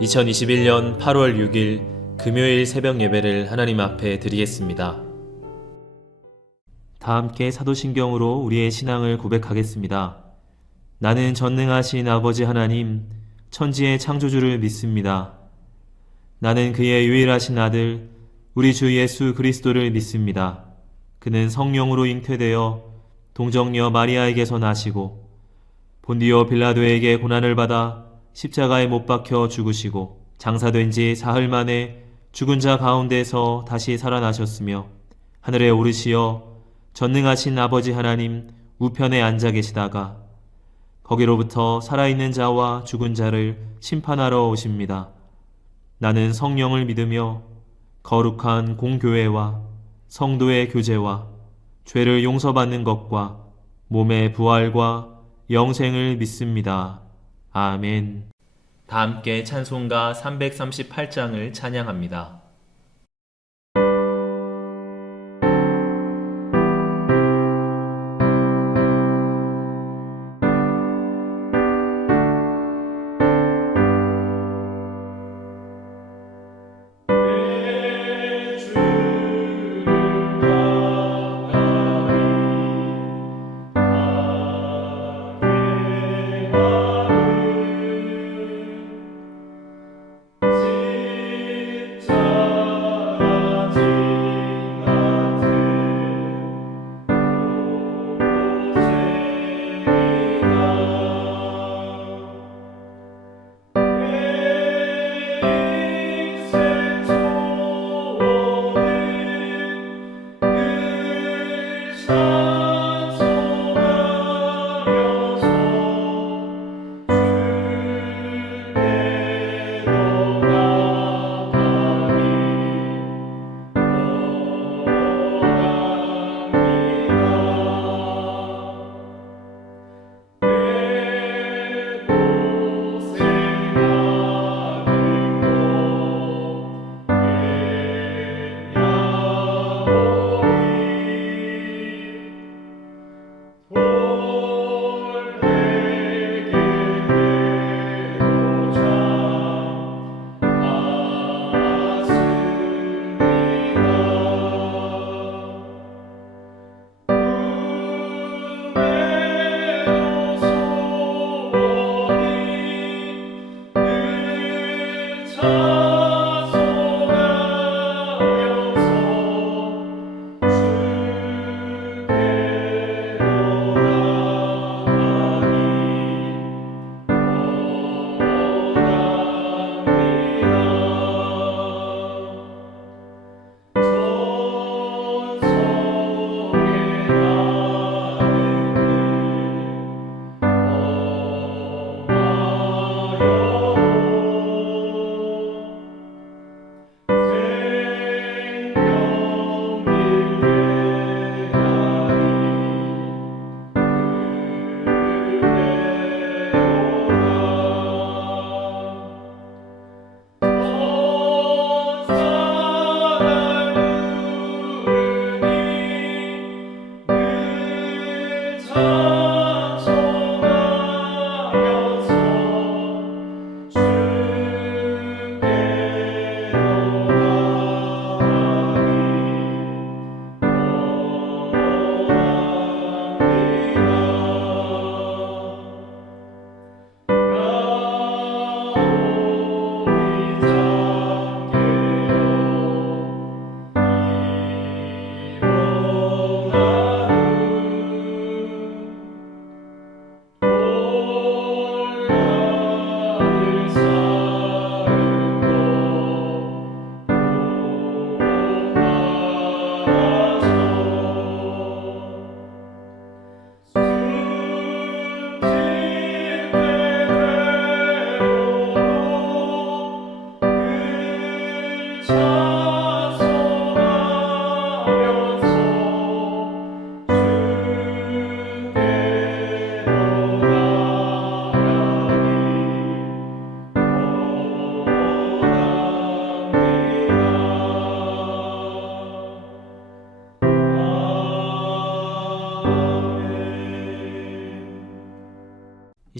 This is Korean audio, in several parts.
2021년 8월 6일 금요일 새벽 예배를 하나님 앞에 드리겠습니다. 다 함께 사도신경으로 우리의 신앙을 고백하겠습니다. 나는 전능하신 아버지 하나님, 천지의 창조주를 믿습니다. 나는 그의 유일하신 아들, 우리 주 예수 그리스도를 믿습니다. 그는 성령으로 잉태되어 동정녀 마리아에게서 나시고 본디오 빌라도에게 고난을 받아 십자가에 못 박혀 죽으시고 장사된 지 사흘 만에 죽은 자 가운데서 다시 살아나셨으며 하늘에 오르시어 전능하신 아버지 하나님 우편에 앉아 계시다가 거기로부터 살아있는 자와 죽은 자를 심판하러 오십니다. 나는 성령을 믿으며 거룩한 공교회와 성도의 교제와 죄를 용서받는 것과 몸의 부활과 영생을 믿습니다. 아멘. 다 함께 찬송가 338장을 찬양합니다.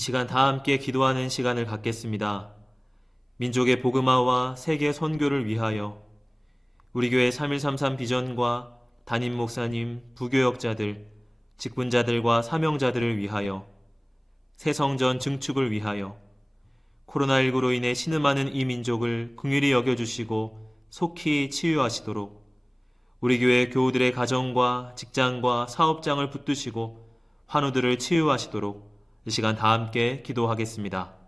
이 시간 다 함께 기도하는 시간을 갖겠습니다. 민족의 복음화와 세계 선교를 위하여 우리 교회 3133 비전과 담임 목사님, 부교역자들, 직분자들과 사명자들을 위하여 새 성전 증축을 위하여 코로나19로 인해 신음하는 이 민족을 긍휼히 여겨주시고 속히 치유하시도록 우리 교회 교우들의 가정과 직장과 사업장을 붙드시고 환우들을 치유하시도록 이 시간 다 함께 기도하겠습니다.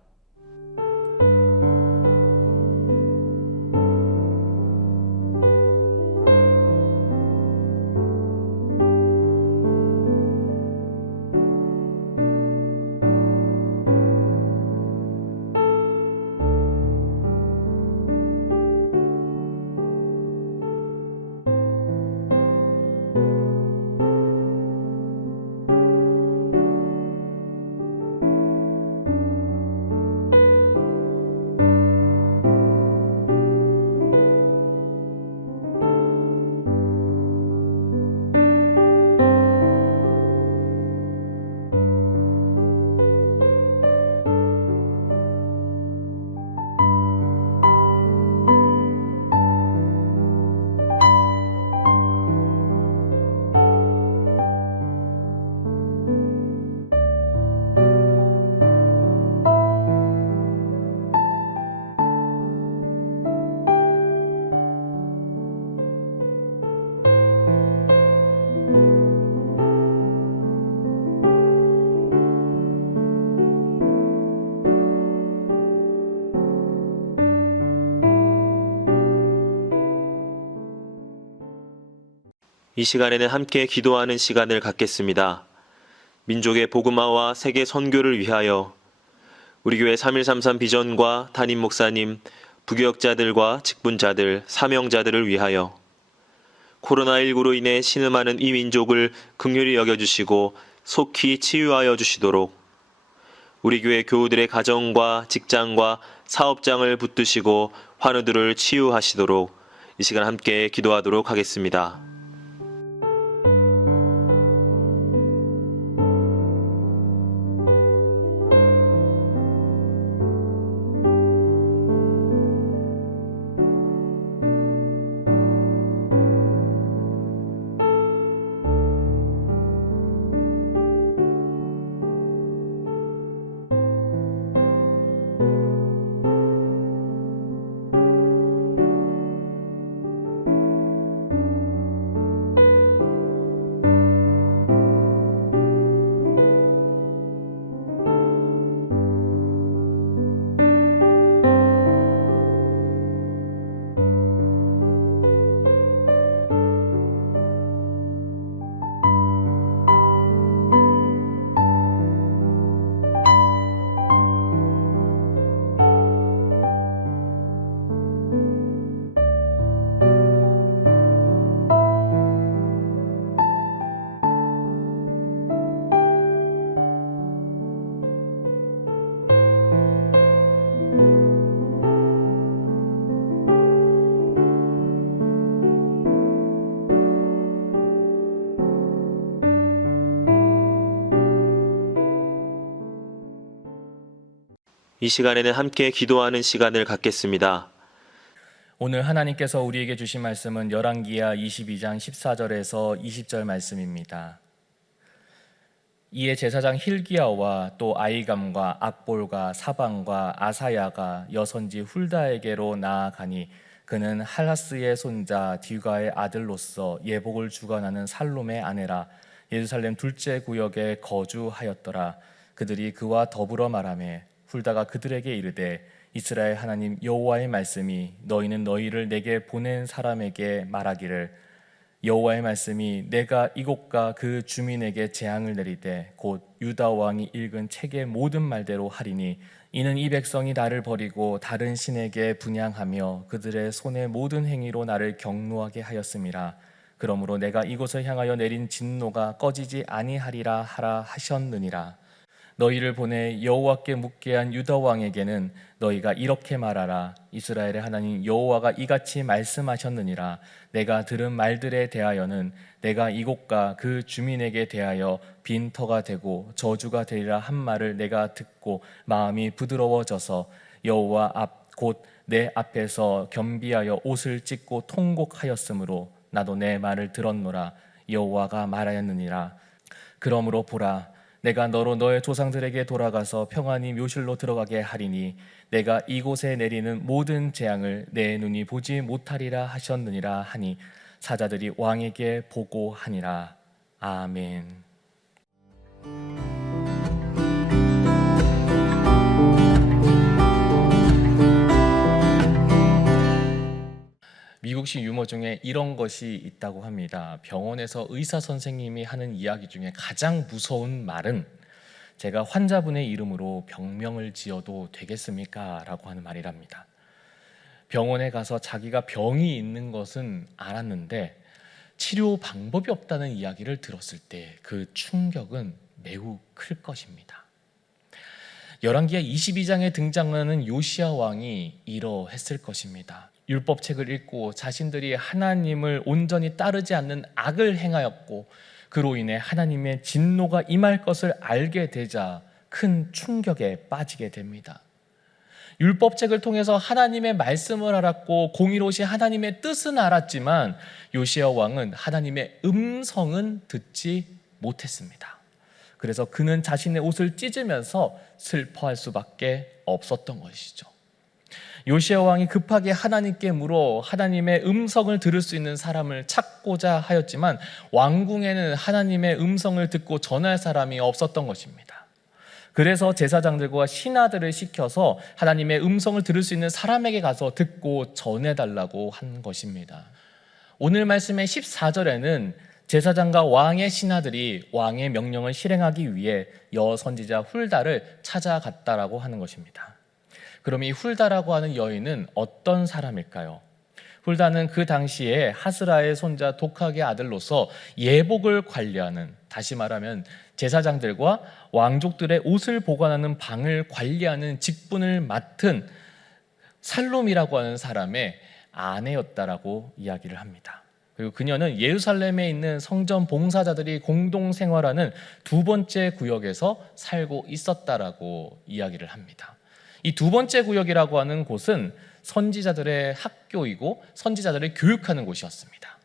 이 시간에는 함께 기도하는 시간을 갖겠습니다. 민족의 복음화와 세계 선교를 위하여 우리 교회 3133 비전과 담임 목사님, 부교역자들과 직분자들, 사명자들을 위하여 코로나19로 인해 신음하는 이 민족을 긍휼히 여겨주시고 속히 치유하여 주시도록 우리 교회 교우들의 가정과 직장과 사업장을 붙드시고 환우들을 치유하시도록 이 시간 함께 기도하도록 하겠습니다. 이 시간에는 함께 기도하는 시간을 갖겠습니다. 오늘 하나님께서 우리에게 주신 말씀은 열왕기하 22장 14절에서 20절 말씀입니다. 이에 제사장 힐기야와 또 아히감과 악볼과 사방과 아사야가 여선지 훌다에게로 나아가니 그는 할하스의 손자 디가의 아들로서 예복을 주관하는 살롬의 아내라 예루살렘 둘째 구역에 거주하였더라. 그들이 그와 더불어 말하매 훌다가 그들에게 이르되 이스라엘 하나님 여호와의 말씀이 너희는 너희를 내게 보낸 사람에게 말하기를 여호와의 말씀이 내가 이곳과 그 주민에게 재앙을 내리되 곧 유다 왕이 읽은 책의 모든 말대로 하리니 이는 이 백성이 나를 버리고 다른 신에게 분향하며 그들의 손의 모든 행위로 나를 경노하게 하였음이라. 그러므로 내가 이곳을 향하여 내린 진노가 꺼지지 아니하리라 하라 하셨느니라. 너희를 보내 여호와께 묻게 한 유다 왕에게는 너희가 이렇게 말하라. 이스라엘의 하나님 여호와가 이같이 말씀하셨느니라. 내가 들은 말들에 대하여는 내가 이곳과 그 주민에게 대하여 빈터가 되고 저주가 되리라 한 말을 내가 듣고 마음이 부드러워져서 여호와 앞 곧 내 앞에서 겸비하여 옷을 찢고 통곡하였으므로 나도 내 말을 들었노라. 여호와가 말하였느니라. 그러므로 보라, 내가 너로 너의 조상들에게 돌아가서 평안히 묘실로 들어가게 하리니 내가 이곳에 내리는 모든 재앙을 내 눈이 보지 못하리라 하셨느니라 하니 사자들이 왕에게 보고하니라. 아멘. 미국식 유머 중에 이런 것이 있다고 합니다. 병원에서 의사 선생님이 하는 이야기 중에 가장 무서운 말은 제가 환자분의 이름으로 병명을 지어도 되겠습니까? 라고 하는 말이랍니다. 병원에 가서 자기가 병이 있는 것은 알았는데 치료 방법이 없다는 이야기를 들었을 때 그 충격은 매우 클 것입니다. 열왕기하 22장에 등장하는 요시야 왕이 이러했을 것입니다. 율법책을 읽고 자신들이 하나님을 온전히 따르지 않는 악을 행하였고 그로 인해 하나님의 진노가 임할 것을 알게 되자 큰 충격에 빠지게 됩니다. 율법책을 통해서 하나님의 말씀을 알았고 공의로우신 하나님의 뜻은 알았지만 요시야 왕은 하나님의 음성은 듣지 못했습니다. 그래서 그는 자신의 옷을 찢으면서 슬퍼할 수밖에 없었던 것이죠. 요시야 왕이 급하게 하나님께 물어 하나님의 음성을 들을 수 있는 사람을 찾고자 하였지만 왕궁에는 하나님의 음성을 듣고 전할 사람이 없었던 것입니다. 그래서 제사장들과 신하들을 시켜서 하나님의 음성을 들을 수 있는 사람에게 가서 듣고 전해달라고 한 것입니다. 오늘 말씀의 14절에는 제사장과 왕의 신하들이 왕의 명령을 실행하기 위해 여선지자 훌다를 찾아갔다라고 하는 것입니다. 그럼 이 훌다라고 하는 여인은 어떤 사람일까요? 훌다는 그 당시에 하스라의 손자 독학의 아들로서 예복을 관리하는, 다시 말하면 제사장들과 왕족들의 옷을 보관하는 방을 관리하는 직분을 맡은 살롬이라고 하는 사람의 아내였다라고 이야기를 합니다. 그리고 그녀는 예루살렘에 있는 성전 봉사자들이 공동 생활하는 두 번째 구역에서 살고 있었다라고 이야기를 합니다. 이 두 번째 구역이라고 하는 곳은 선지자들의 학교이고 선지자들을 교육하는 곳이었습니다.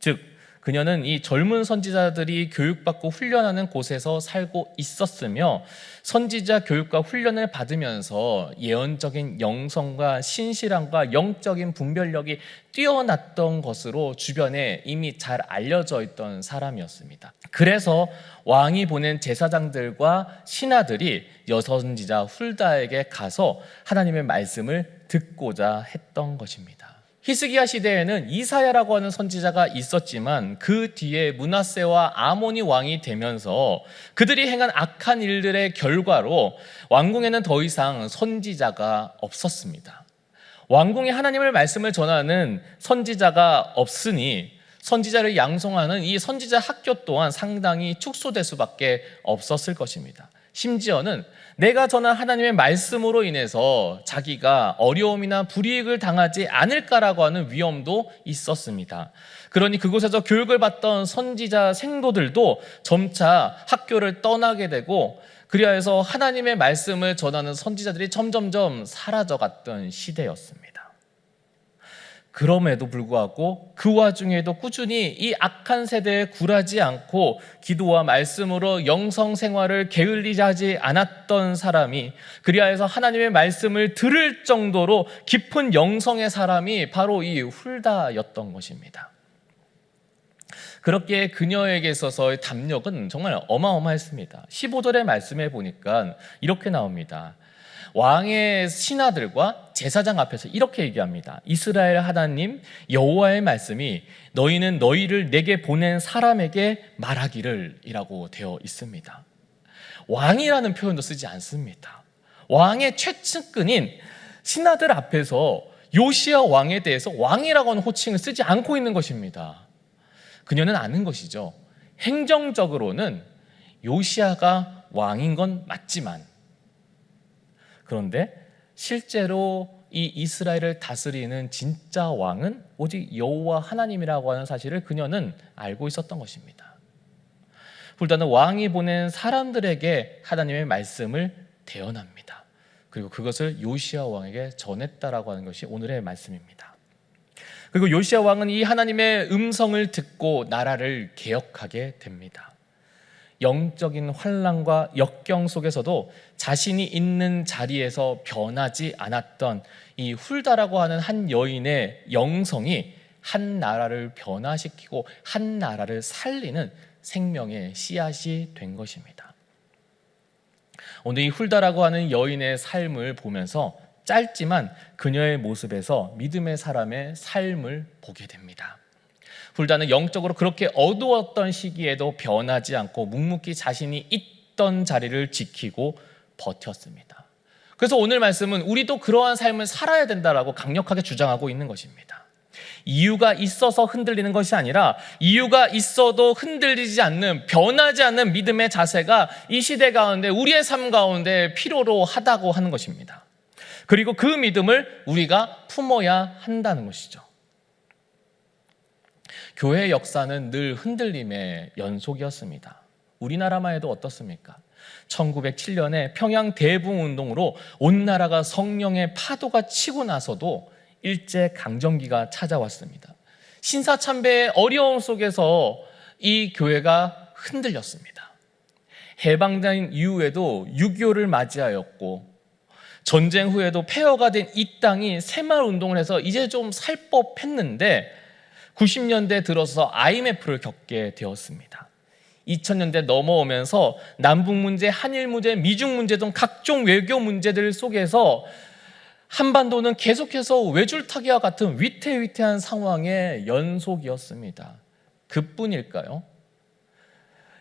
즉 그녀는 이 젊은 선지자들이 교육받고 훈련하는 곳에서 살고 있었으며 선지자 교육과 훈련을 받으면서 예언적인 영성과 신실함과 영적인 분별력이 뛰어났던 것으로 주변에 이미 잘 알려져 있던 사람이었습니다. 그래서 왕이 보낸 제사장들과 신하들이 여선지자 훌다에게 가서 하나님의 말씀을 듣고자 했던 것입니다. 히스기야 시대에는 이사야라고 하는 선지자가 있었지만 그 뒤에 므낫세와 아모니 왕이 되면서 그들이 행한 악한 일들의 결과로 왕궁에는 더 이상 선지자가 없었습니다. 왕궁에 하나님의 말씀을 전하는 선지자가 없으니 선지자를 양성하는 이 선지자 학교 또한 상당히 축소될 수밖에 없었을 것입니다. 심지어는 내가 전한 하나님의 말씀으로 인해서 자기가 어려움이나 불이익을 당하지 않을까라고 하는 위험도 있었습니다. 그러니 그곳에서 교육을 받던 선지자 생도들도 점차 학교를 떠나게 되고 그리하여서 하나님의 말씀을 전하는 선지자들이 점점점 사라져갔던 시대였습니다. 그럼에도 불구하고 그 와중에도 꾸준히 이 악한 세대에 굴하지 않고 기도와 말씀으로 영성 생활을 게을리지 하지 않았던 사람이, 그리하여서 하나님의 말씀을 들을 정도로 깊은 영성의 사람이 바로 이 훌다였던 것입니다. 그렇게 그녀에게 있어서의 담력은 정말 어마어마했습니다. 15절의 말씀에 보니까 이렇게 나옵니다. 왕의 신하들과 제사장 앞에서 이렇게 얘기합니다. 이스라엘 하나님 여호와의 말씀이 너희는 너희를 내게 보낸 사람에게 말하기를 이라고 되어 있습니다. 왕이라는 표현도 쓰지 않습니다. 왕의 최측근인 신하들 앞에서 요시야 왕에 대해서 왕이라고 하는 호칭을 쓰지 않고 있는 것입니다. 그녀는 아는 것이죠. 행정적으로는 요시야가 왕인 건 맞지만 그런데 실제로 이 이스라엘을 다스리는 진짜 왕은 오직 여호와 하나님이라고 하는 사실을 그녀는 알고 있었던 것입니다. 훌다는 왕이 보낸 사람들에게 하나님의 말씀을 대언합니다. 그리고 그것을 요시야 왕에게 전했다라고 하는 것이 오늘의 말씀입니다. 그리고 요시야 왕은 이 하나님의 음성을 듣고 나라를 개혁하게 됩니다. 영적인 환난과 역경 속에서도 자신이 있는 자리에서 변하지 않았던 이 훌다라고 하는 한 여인의 영성이 한 나라를 변화시키고 한 나라를 살리는 생명의 씨앗이 된 것입니다. 오늘 이 훌다라고 하는 여인의 삶을 보면서 짧지만 그녀의 모습에서 믿음의 사람의 삶을 보게 됩니다. 훌다는 영적으로 그렇게 어두웠던 시기에도 변하지 않고 묵묵히 자신이 있던 자리를 지키고 버텼습니다. 그래서 오늘 말씀은 우리도 그러한 삶을 살아야 된다라고 강력하게 주장하고 있는 것입니다. 이유가 있어서 흔들리는 것이 아니라 이유가 있어도 흔들리지 않는, 변하지 않는 믿음의 자세가 이 시대 가운데 우리의 삶 가운데 필요로 하다고 하는 것입니다. 그리고 그 믿음을 우리가 품어야 한다는 것이죠. 교회의 역사는 늘 흔들림의 연속이었습니다. 우리나라만 해도 어떻습니까? 1907년에 평양 대붕운동으로 온 나라가 성령의 파도가 치고 나서도 일제강점기가 찾아왔습니다. 신사참배의 어려움 속에서 이 교회가 흔들렸습니다. 해방된 이후에도 6.25를 맞이하였고 전쟁 후에도 폐허가 된 이 땅이 새마을운동을 해서 이제 좀 살 법했는데 90년대 들어서 IMF를 겪게 되었습니다. 2000년대 넘어오면서 남북 문제, 한일 문제, 미중 문제 등 각종 외교 문제들 속에서 한반도는 계속해서 외줄타기와 같은 위태위태한 상황의 연속이었습니다. 그뿐일까요?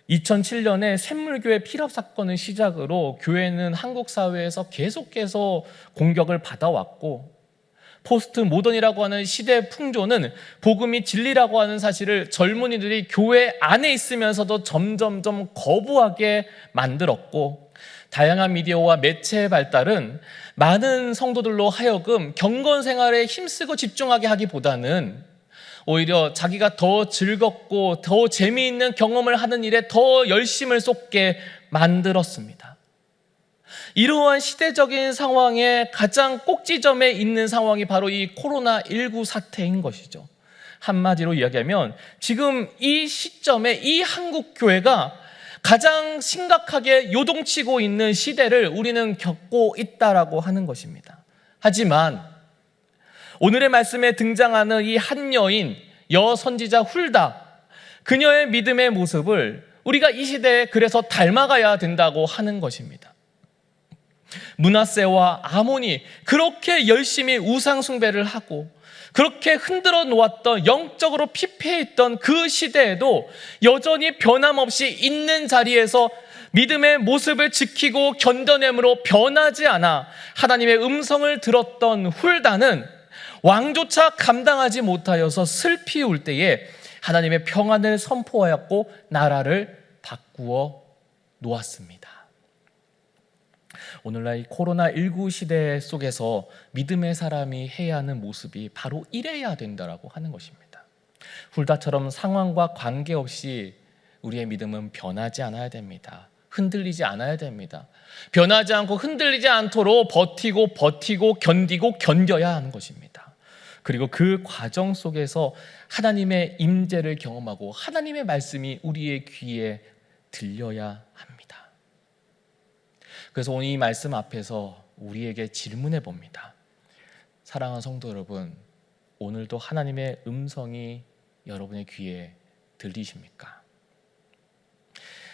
2007년에 샘물교회 피랍 사건을 시작으로 교회는 한국 사회에서 계속해서 공격을 받아왔고 포스트 모던이라고 하는 시대 풍조는 복음이 진리라고 하는 사실을 젊은이들이 교회 안에 있으면서도 점점점 거부하게 만들었고 다양한 미디어와 매체의 발달은 많은 성도들로 하여금 경건 생활에 힘쓰고 집중하게 하기보다는 오히려 자기가 더 즐겁고 더 재미있는 경험을 하는 일에 더 열심을 쏟게 만들었습니다. 이러한 시대적인 상황의 가장 꼭지점에 있는 상황이 바로 이 코로나19 사태인 것이죠. 한마디로 이야기하면 지금 이 시점에 이 한국 교회가 가장 심각하게 요동치고 있는 시대를 우리는 겪고 있다라고 하는 것입니다. 하지만 오늘의 말씀에 등장하는 이 한 여인 여선지자 훌다, 그녀의 믿음의 모습을 우리가 이 시대에 그래서 닮아가야 된다고 하는 것입니다. 므낫세와 아몬이 그렇게 열심히 우상 숭배를 하고 그렇게 흔들어 놓았던, 영적으로 피폐했던 그 시대에도 여전히 변함없이 있는 자리에서 믿음의 모습을 지키고 견뎌냄으로 변하지 않아 하나님의 음성을 들었던 훌다는 왕조차 감당하지 못하여서 슬피 울 때에 하나님의 평안을 선포하였고 나라를 바꾸어 놓았습니다. 오늘날 이 코로나19 시대 속에서 믿음의 사람이 해야 하는 모습이 바로 이래야 된다라고 하는 것입니다. 훌다처럼 상황과 관계없이 우리의 믿음은 변하지 않아야 됩니다. 흔들리지 않아야 됩니다. 변하지 않고 흔들리지 않도록 버티고 견디고 견뎌야 하는 것입니다. 그리고 그 과정 속에서 하나님의 임재를 경험하고 하나님의 말씀이 우리의 귀에 들려야 합니다. 그래서 오늘 이 말씀 앞에서 우리에게 질문해 봅니다. 사랑하는 성도 여러분, 오늘도 하나님의 음성이 여러분의 귀에 들리십니까?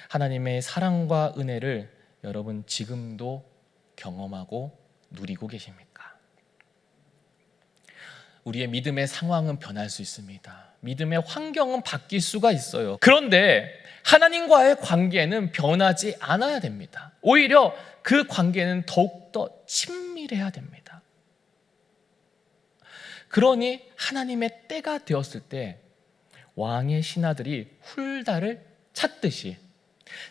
하나님의 사랑과 은혜를 여러분 지금도 경험하고 누리고 계십니까? 우리의 믿음의 상황은 변할 수 있습니다. 믿음의 환경은 바뀔 수가 있어요. 그런데 하나님과의 관계는 변하지 않아야 됩니다. 오히려 그 관계는 더욱더 친밀해야 됩니다. 그러니 하나님의 때가 되었을 때 왕의 신하들이 훌다를 찾듯이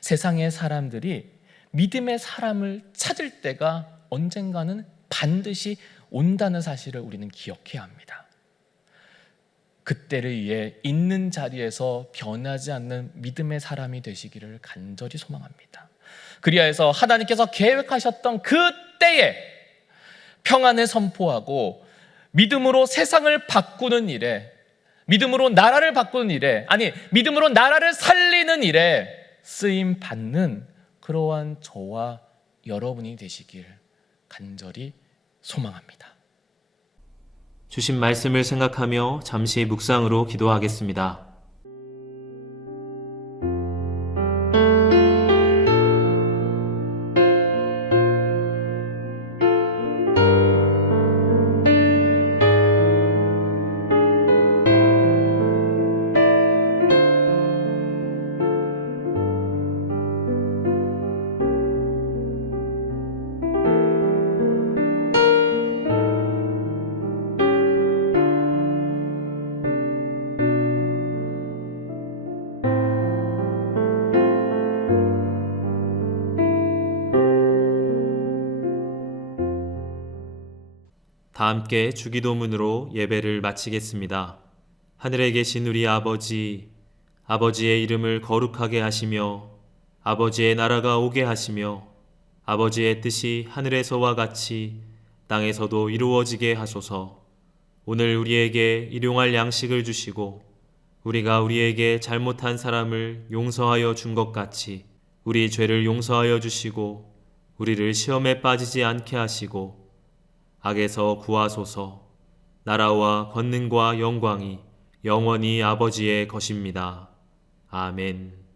세상의 사람들이 믿음의 사람을 찾을 때가 언젠가는 반드시 온다는 사실을 우리는 기억해야 합니다. 그때를 위해 있는 자리에서 변하지 않는 믿음의 사람이 되시기를 간절히 소망합니다. 그리하여서 하나님께서 계획하셨던 그 때에 평안을 선포하고 믿음으로 세상을 바꾸는 일에, 믿음으로 나라를 바꾸는 일에, 아니 믿음으로 나라를 살리는 일에 쓰임 받는 그러한 저와 여러분이 되시길 간절히 소망합니다. 주신 말씀을 생각하며 잠시 묵상으로 기도하겠습니다. 다 함께 주기도문으로 예배를 마치겠습니다. 하늘에 계신 우리 아버지, 아버지의 이름을 거룩하게 하시며 아버지의 나라가 오게 하시며 아버지의 뜻이 하늘에서와 같이 땅에서도 이루어지게 하소서. 오늘 우리에게 일용할 양식을 주시고 우리가 우리에게 잘못한 사람을 용서하여 준 것 같이 우리 죄를 용서하여 주시고 우리를 시험에 빠지지 않게 하시고 악에서 구하소서. 나라와 권능과 영광이 영원히 아버지의 것입니다. 아멘.